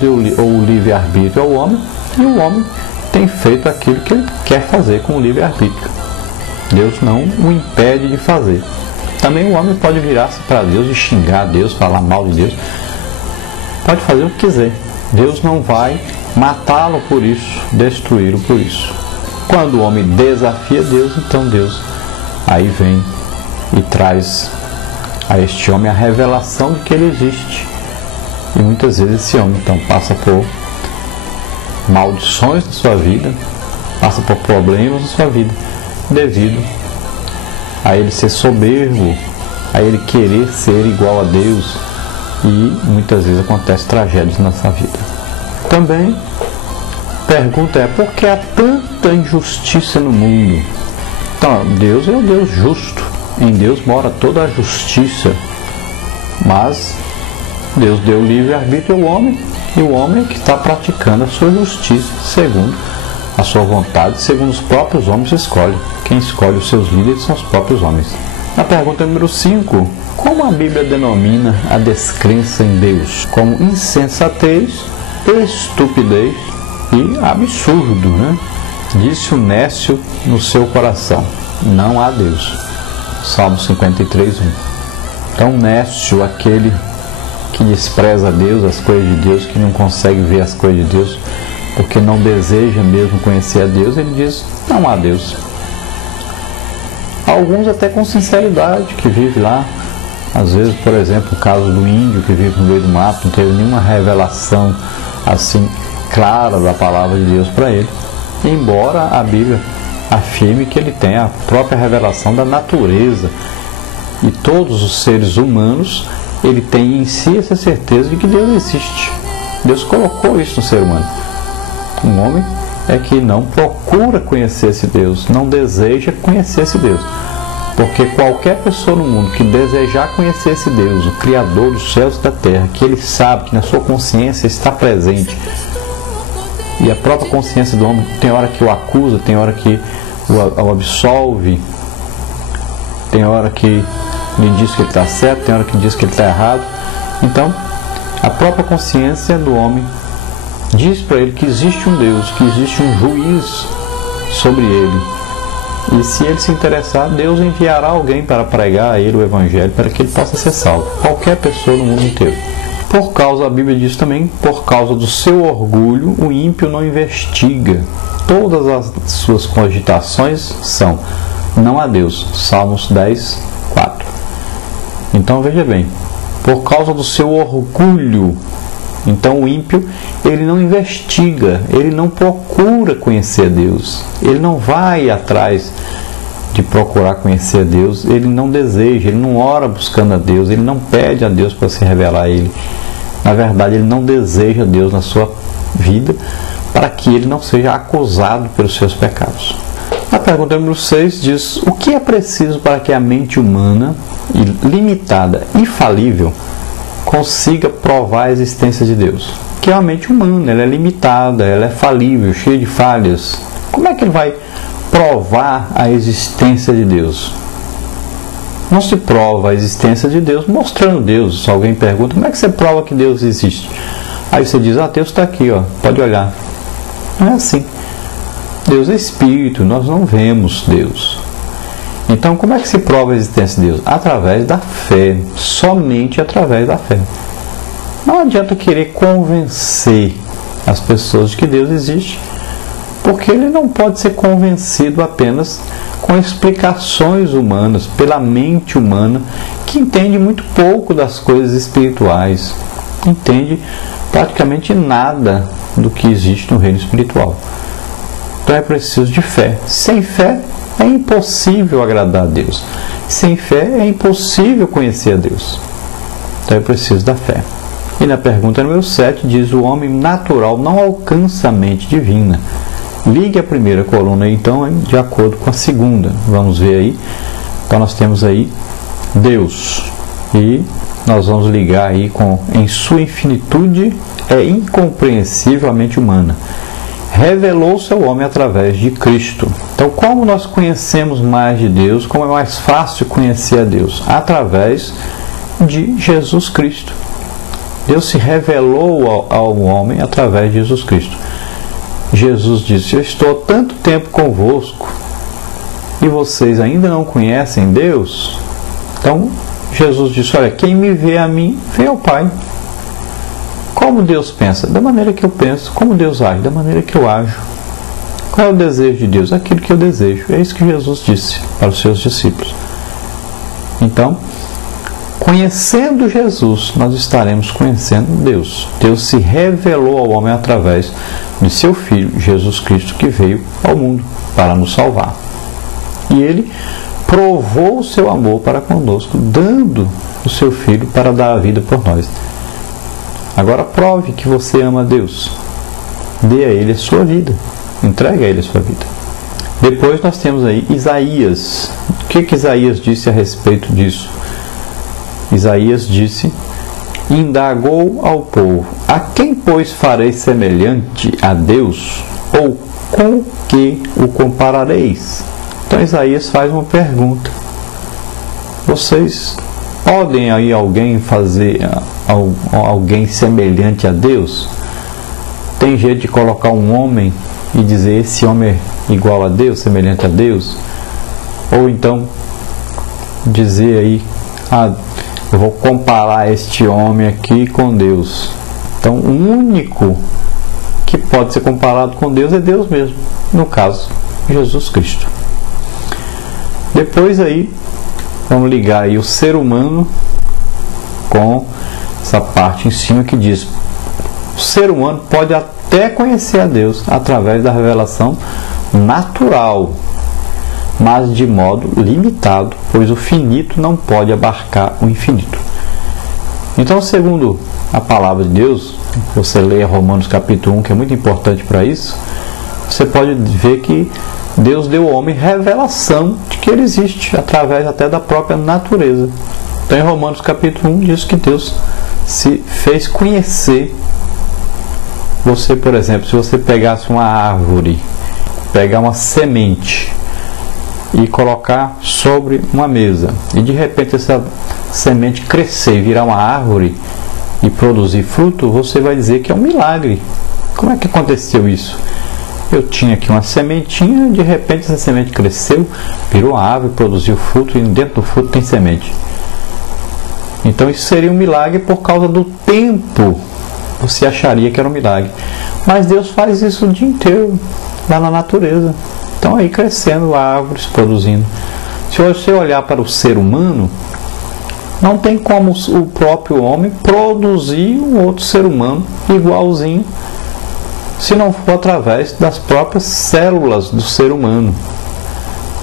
o livre-arbítrio ao homem, e o homem tem feito aquilo que ele quer fazer com o livre-arbítrio. Deus não o impede de fazer. Também o homem pode virar-se para Deus e xingar Deus, falar mal de Deus. Pode fazer o que quiser. Deus não vai matá-lo por isso, destruí-lo por isso. Quando o homem desafia Deus, então Deus aí vem e traz a este homem a revelação de que ele existe. E muitas vezes esse homem então passa por maldições na sua vida, passa por problemas na sua vida, devido a ele ser soberbo, a ele querer ser igual a Deus, e muitas vezes acontecem tragédias na sua vida. Também a pergunta é: por que há tanta injustiça no mundo? Então, Deus é um Deus justo, em Deus mora toda a justiça, mas Deus deu livre-arbítrio ao homem, e o homem é que está praticando a sua justiça segundo a sua vontade, segundo os próprios homens escolhem. Quem escolhe os seus líderes são os próprios homens. Na pergunta número 5, como a Bíblia denomina a descrença em Deus? Como insensatez, estupidez e absurdo, né? Disse o nécio no seu coração: não há Deus. Salmo 53, 1. Então, nécio, aquele que despreza Deus, as coisas de Deus, que não consegue ver as coisas de Deus, porque não deseja mesmo conhecer a Deus, ele diz: não há Deus. Alguns até com sinceridade, que vive lá, às vezes, por exemplo, o caso do índio que vive no meio do mato, não teve nenhuma revelação assim clara da palavra de Deus para ele, embora a Bíblia afirme que ele tem a própria revelação da natureza, e todos os seres humanos, ele tem em si essa certeza de que Deus existe. Deus colocou isso no ser humano. Um homem é que não procura conhecer esse Deus, não deseja conhecer esse Deus. Porque qualquer pessoa no mundo que desejar conhecer esse Deus, o Criador dos céus e da terra, que ele sabe que na sua consciência está presente, e a própria consciência do homem tem hora que o acusa, tem hora que o absolve, tem hora que ele diz que ele está certo, tem hora que diz que ele está errado. Então, a própria consciência do homem diz para ele que existe um Deus, que existe um juiz sobre ele. E se ele se interessar, Deus enviará alguém para pregar a ele o Evangelho, para que ele possa ser salvo. Qualquer pessoa no mundo inteiro. Por causa, a Bíblia diz também, por causa do seu orgulho, o ímpio não investiga. Todas as suas cogitações são: não há Deus. Salmos 10, 4. Então veja bem, por causa do seu orgulho, então o ímpio, ele não investiga, ele não procura conhecer Deus, ele não vai atrás de procurar conhecer Deus, ele não deseja, ele não ora buscando a Deus, ele não pede a Deus para se revelar a ele. Na verdade, ele não deseja Deus na sua vida, para que ele não seja acusado pelos seus pecados. A pergunta número 6 diz: o que é preciso para que a mente humana, limitada e falível, consiga provar a existência de Deus? Que é a mente humana, ela é limitada, ela é falível, cheia de falhas. Como é que ele vai provar a existência de Deus? Não se prova a existência de Deus mostrando Deus. Se alguém pergunta: como é que você prova que Deus existe? Aí você diz: Deus está aqui, pode olhar. Não é assim. Deus é Espírito, nós não vemos Deus. Então, como é que se prova a existência de Deus? Através da fé, somente através da fé. Não adianta querer convencer as pessoas de que Deus existe, porque ele não pode ser convencido apenas com explicações humanas, pela mente humana, que entende muito pouco das coisas espirituais, entende praticamente nada do que existe no reino espiritual. Então é preciso de fé. Sem fé é impossível agradar a Deus. Sem fé é impossível conhecer a Deus. Então é preciso da fé. E na pergunta número 7 diz: o homem natural não alcança a mente divina. Ligue a primeira coluna então de acordo com a segunda. Vamos ver aí. Então nós temos aí Deus. E nós vamos ligar aí com: em sua infinitude é incompreensível a mente humana. Revelou-se ao homem através de Cristo. Então, como nós conhecemos mais de Deus, como é mais fácil conhecer a Deus? Através de Jesus Cristo. Deus se revelou ao homem através de Jesus Cristo. Jesus disse: eu estou há tanto tempo convosco e vocês ainda não conhecem Deus? Então Jesus disse: olha, quem me vê a mim, vê ao Pai. Como Deus pensa? Da maneira que eu penso. Como Deus age? Da maneira que eu ajo. Qual é o desejo de Deus? Aquilo que eu desejo. É isso que Jesus disse para os seus discípulos. Então, conhecendo Jesus, nós estaremos conhecendo Deus. Deus se revelou ao homem através de seu Filho, Jesus Cristo, que veio ao mundo para nos salvar. E Ele provou o seu amor para conosco, dando o seu Filho para dar a vida por nós. Agora prove que você ama a Deus. Dê a Ele a sua vida. Entregue a Ele a sua vida. Depois nós temos aí Isaías. O que Isaías disse a respeito disso? Isaías disse: indagou ao povo: a quem, pois, farei semelhante a Deus? Ou com que o comparareis? Então Isaías faz uma pergunta: vocês podem aí alguém fazer alguém semelhante a Deus? Tem jeito de colocar um homem e dizer: esse homem é igual a Deus, semelhante a Deus? Ou então dizer aí: eu vou comparar este homem aqui com Deus. Então o único que pode ser comparado com Deus é Deus mesmo, no caso Jesus Cristo. Depois aí vamos ligar aí o ser humano com essa parte em cima que diz: o ser humano pode até conhecer a Deus através da revelação natural, mas de modo limitado, pois o finito não pode abarcar o infinito. Então, segundo a palavra de Deus, você lê Romanos capítulo 1, que é muito importante para isso, você pode ver que Deus deu ao homem revelação de que ele existe, através até da própria natureza. Então, em Romanos capítulo 1 diz que Deus se fez conhecer. Você, por exemplo, se você pegasse uma árvore, pegar uma semente e colocar sobre uma mesa, e de repente essa semente crescer e virar uma árvore e produzir fruto, você vai dizer que é um milagre. Como é que aconteceu isso? Eu tinha aqui uma sementinha, de repente essa semente cresceu, virou uma árvore, produziu fruto, e dentro do fruto tem semente. Então isso seria um milagre por causa do tempo. Você acharia que era um milagre. Mas Deus faz isso o dia inteiro, lá na natureza. Então aí crescendo árvores, produzindo. Se você olhar para o ser humano, não tem como o próprio homem produzir um outro ser humano igualzinho, se não for através das próprias células do ser humano.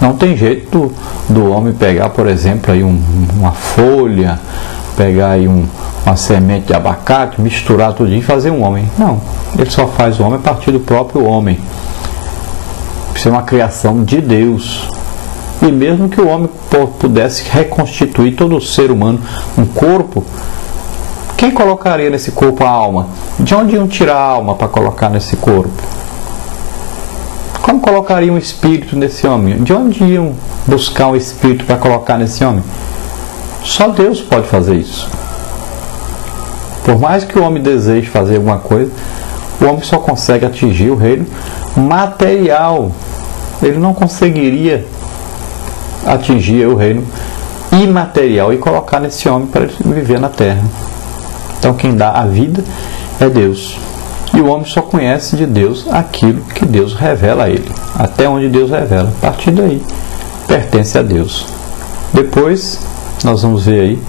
Não tem jeito do homem pegar, por exemplo, aí uma folha, pegar aí uma semente de abacate, misturar tudo e fazer um homem. Não, ele só faz o homem a partir do próprio homem. Isso é uma criação de Deus. E mesmo que o homem pudesse reconstituir todo o ser humano, um corpo, quem colocaria nesse corpo a alma? De onde iam tirar a alma para colocar nesse corpo? Como colocaria um espírito nesse homem? De onde iam buscar um espírito para colocar nesse homem? Só Deus pode fazer isso. Por mais que o homem deseje fazer alguma coisa, o homem só consegue atingir o reino material. Ele não conseguiria atingir o reino imaterial e colocar nesse homem para ele viver na terra. Então quem dá a vida é Deus. E o homem só conhece de Deus aquilo que Deus revela a ele. Até onde Deus revela. A partir daí, pertence a Deus. Depois, nós vamos ver aí,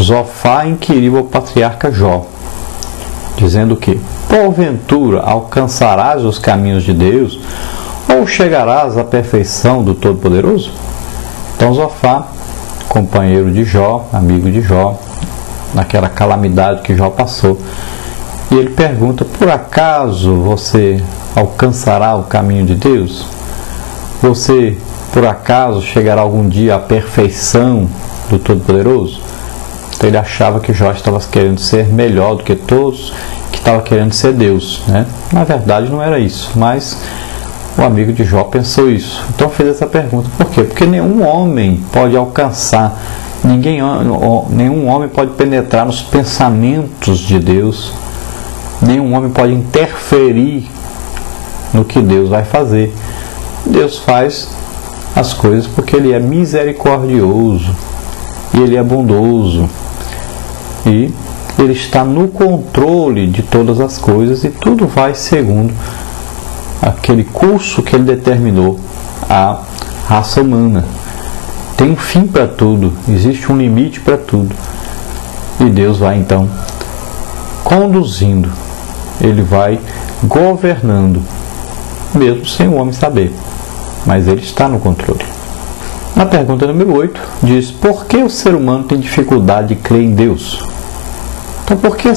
Zofar inquiriu ao patriarca Jó, dizendo que: porventura alcançarás os caminhos de Deus, ou chegarás à perfeição do Todo-Poderoso? Então Zofar, companheiro de Jó, amigo de Jó, naquela calamidade que Jó passou, e ele pergunta: por acaso você alcançará o caminho de Deus? Você, por acaso, chegará algum dia à perfeição do Todo-Poderoso? Então ele achava que Jó estava querendo ser melhor do que todos, que estava querendo ser Deus, né? Na verdade não era isso, mas o amigo de Jó pensou isso. Então fez essa pergunta. Por quê? Porque nenhum homem pode alcançar Nenhum homem pode penetrar nos pensamentos de Deus. Nenhum homem pode interferir no que Deus vai fazer. Deus faz as coisas porque Ele é misericordioso e Ele é bondoso e Ele está no controle de todas as coisas, e tudo vai segundo aquele curso que Ele determinou à raça humana. Tem um fim para tudo, existe um limite para tudo, e Deus vai então conduzindo, Ele vai governando, mesmo sem o homem saber, mas Ele está no controle. Na pergunta número 8, diz: por que o ser humano tem dificuldade de crer em Deus? Então, por que